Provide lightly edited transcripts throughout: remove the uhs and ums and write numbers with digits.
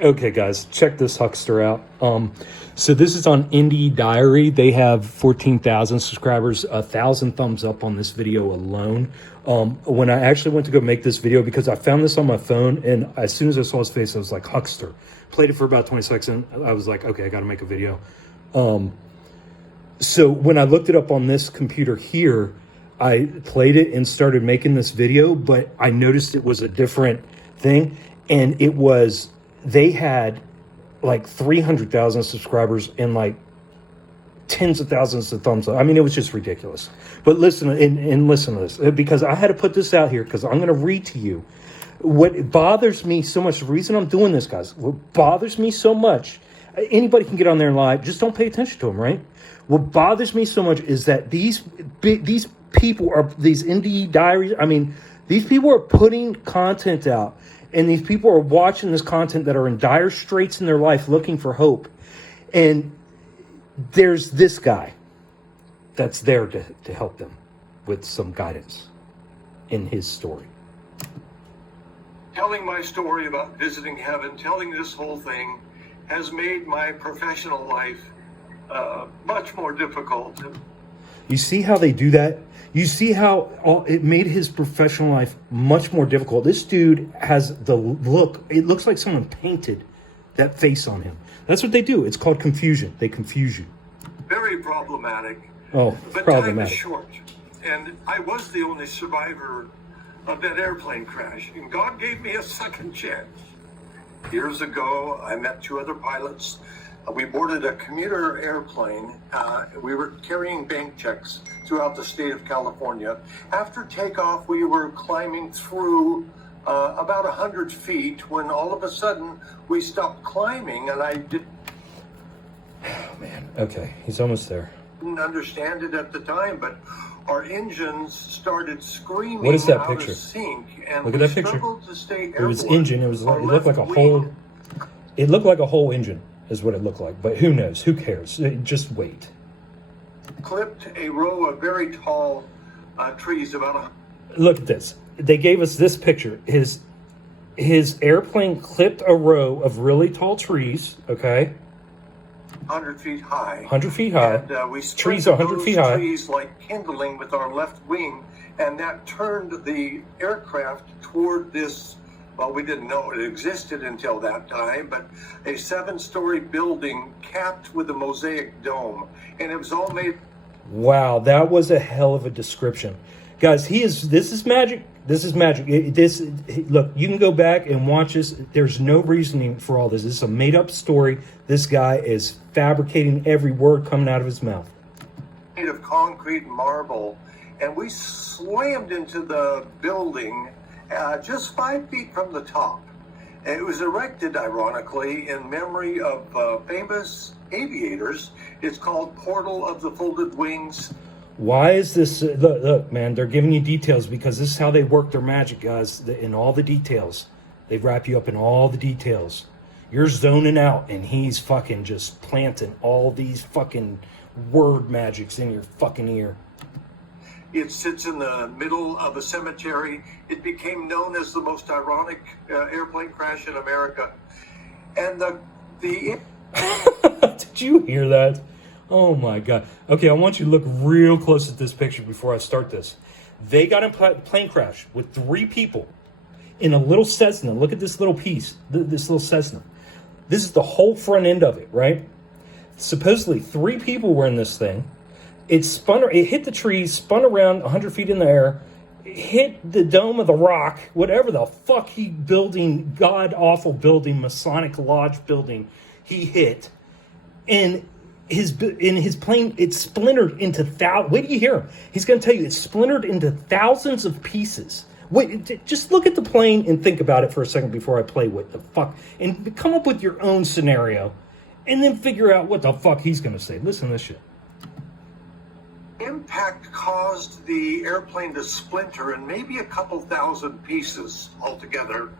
Okay, guys, check this huckster out. So this is on Indie Diary. They have 14,000 subscribers, 1,000 thumbs up on this video alone. When I actually went to go make this video, because I found this on my phone, and as soon as I saw his face, I was like, huckster. Played it for about 20 seconds. I was like, okay, I got to make a video. So when I looked it up on this computer here, I played it and started making this video, but I noticed it was a different thing. And it was, they had like 300,000 subscribers and like tens of thousands of thumbs up. I mean, it was just ridiculous. But listen, and listen to this, because I had to put this out here because I'm going to read to you what bothers me so much. The reason I'm doing this, guys, what bothers me so much, anybody can get on there and lie, just don't pay attention to them, right? What bothers me so much is that these people are, these indie diaries, I mean, these people are putting content out, and these people are watching this content that are in dire straits in their life looking for hope. And there's this guy that's there to help them with some guidance in his story. Telling my story about visiting heaven, telling this whole thing has made my professional life much more difficult. You see how they do that? You see how it made his professional life much more difficult. This dude has the look. It looks like someone painted that face on him. That's what they do. It's called confusion. They confuse you. Very problematic. Oh, but problematic. Time is short. And I was the only survivor of that airplane crash. And God gave me a second chance. Years ago, I met two other pilots. We boarded a commuter airplane. We were carrying bank checks throughout the state of California. After takeoff, we were climbing through about 100 feet when all of a sudden we stopped climbing, and I didn't Man, okay, he's almost there. understand it at the time, but our engines started screaming. What is that out picture? of sync, and Look at that picture. to stay It was airborne. engine. It was. Our It looked like a left whole. wing It looked like a whole engine, is what it looked like. But who knows? Who cares? Just wait. clipped a row of very tall trees, about Look at this. They gave us this picture. His airplane clipped a row of really tall trees. Okay, 100 feet high. 100 feet high. And we Trees sprinted 100 those feet high. trees like kindling with our left wing, and that turned the aircraft toward this. Well, we didn't know it existed until that time, but a 7-story building capped with a mosaic dome, and it was all made. Wow, that was a hell of a description, guys. This is magic. This is magic. Look, you can go back and watch this. There's no reasoning for all this. This is a made-up story. This guy is fabricating every word coming out of his mouth. Made of concrete and marble, and we slammed into the building just 5 feet from the top. And it was erected, ironically, in memory of famous aviators. It's called Portal of the Folded Wings. Why is this? Look, man, they're giving you details because this is how they work their magic, guys. In all the details. They wrap you up in all the details. You're zoning out, and he's fucking just planting all these fucking word magics in your fucking ear. It sits in the middle of a cemetery. It became known as the most ironic airplane crash in America. And the Did you hear that? Oh my God. Okay, I want you to look real close at this picture before I start this. They got in a plane crash with 3 people in a little Cessna. Look at this little piece, this little Cessna. This is the whole front end of it, right? Supposedly 3 people were in this thing. It hit the trees, spun around 100 feet in the air, hit the dome of the rock, whatever the fuck building, god-awful building, Masonic Lodge building he hit. And in his plane, it splintered into thousands. Wait till you hear him. He's going to tell you it splintered into thousands of pieces. Wait, just look at the plane and think about it for a second before I play what the fuck. And come up with your own scenario. And then figure out what the fuck he's going to say. Listen to this shit. impact caused the airplane to splinter in maybe a couple thousand pieces altogether.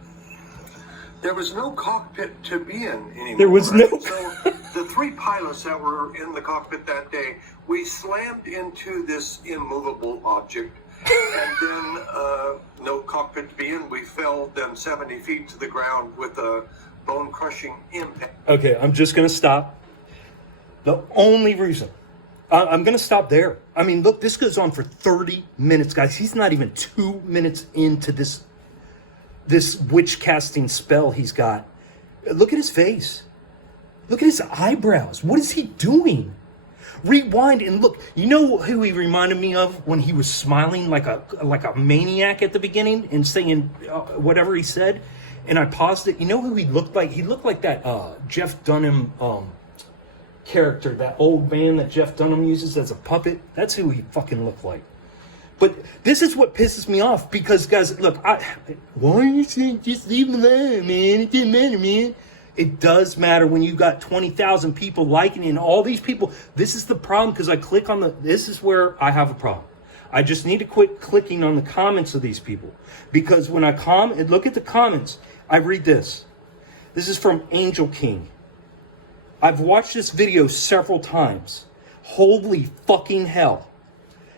There was no cockpit to be in anymore. There was no. So the 3 pilots that were in the cockpit that day, we slammed into this immovable object, and then no cockpit to be in. We fell then 70 feet to the ground with a bone-crushing impact. Okay, I'm just going to stop. The only reason I'm going to stop there. I mean, look, this goes on for 30 minutes, guys. He's not even 2 minutes into this witch casting spell he's got. Look at his face. Look at his eyebrows. What is he doing? Rewind and look. You know who he reminded me of when he was smiling like a maniac at the beginning and saying whatever he said? And I paused it. You know who he looked like? He looked like that Jeff Dunham character, that old man that Jeff Dunham uses as a puppet. That's who he fucking looked like. But this is what pisses me off because, guys, look, why are you saying just leave him alone, man? It didn't matter, man. It does matter when you got 20,000 people liking it and all these people. This is the problem because I click on this is where I have a problem. I just need to quit clicking on the comments of these people because when I and look at the comments, I read this. This is from Angel King. I've watched this video several times. Holy fucking hell.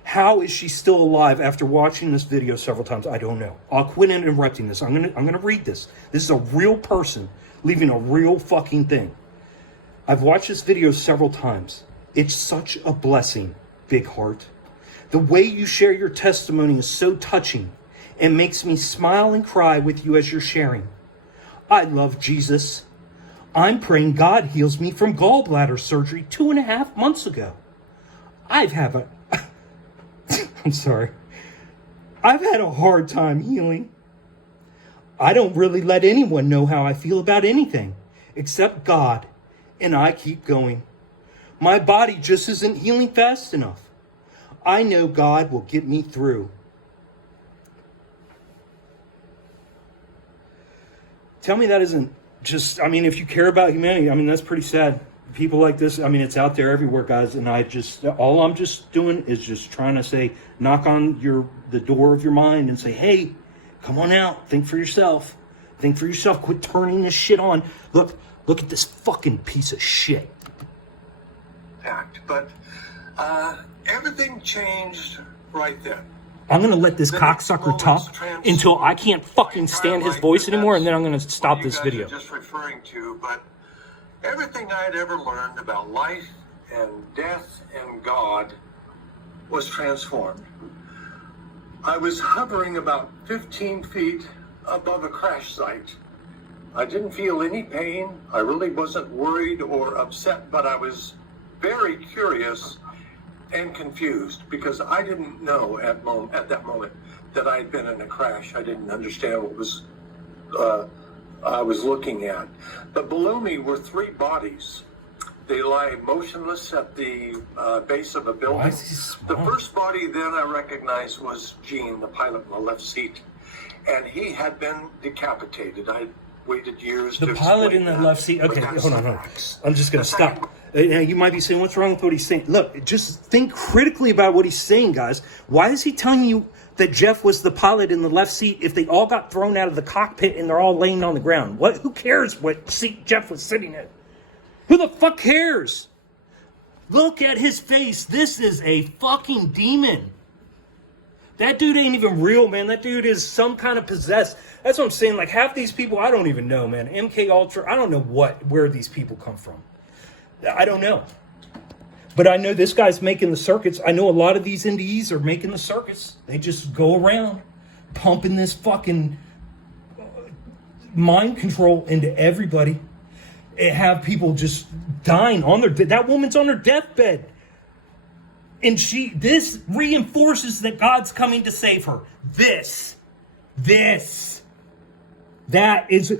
How is she still alive after watching this video several times? I don't know. I'll quit interrupting this. I'm gonna read this. This is a real person leaving a real fucking thing. I've watched this video several times. It's such a blessing, Big Heart. The way you share your testimony is so touching and makes me smile and cry with you as you're sharing. I love Jesus. I'm praying God heals me from gallbladder surgery 2.5 months ago. I'm sorry. I've had a hard time healing. I don't really let anyone know how I feel about anything except God, and I keep going. My body just isn't healing fast enough. I know God will get me through. Tell me that isn't just, I mean, if you care about humanity, I mean, that's pretty sad. People like this, I mean, it's out there everywhere, guys, and all I'm just doing is just trying to say, knock on the door of your mind and say, hey, come on out, think for yourself. Think for yourself, quit turning this shit on. Look at this fucking piece of shit. But everything changed right then. I'm going to let this cocksucker talk until I can't fucking stand his voice anymore, and then I'm going to stop this video. Just referring to, but everything I had ever learned about life and death and God was transformed. I was hovering about 15 feet above a crash site. I didn't feel any pain. I really wasn't worried or upset, but I was very curious and confused because I didn't know at that moment that I had been in a crash. I didn't understand what I was looking at. But below me were 3 bodies. They lie motionless at the base of a building. The first body then I recognized was Gene, the pilot in the left seat, and he had been decapitated. I waited years to The pilot in the left seat. Okay, hold on. I'm just going to stop. You might be saying, what's wrong with what he's saying? Look, just think critically about what he's saying, guys. Why is he telling you that Jeff was the pilot in the left seat if they all got thrown out of the cockpit and they're all laying on the ground? Who cares what seat Jeff was sitting in? Who the fuck cares? Look at his face. This is a fucking demon. That dude ain't even real, man. That dude is some kind of possessed. That's what I'm saying. Like, half these people, I don't even know, man. MK Ultra, I don't know where these people come from. I don't know. But I know this guy's making the circuits. I know a lot of these NDEs are making the circuits. They just go around pumping this fucking mind control into everybody. And have people just dying on that woman's on her deathbed. And this reinforces that God's coming to save her.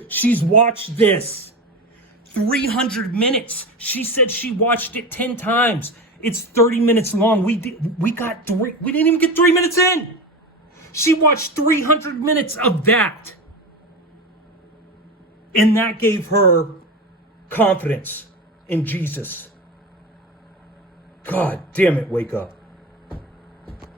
She's watched this 300 minutes. She said she watched it 10 times. It's 30 minutes long. We didn't even get 3 minutes in. She watched 300 minutes of that. And that gave her confidence in Jesus. God damn it, wake up.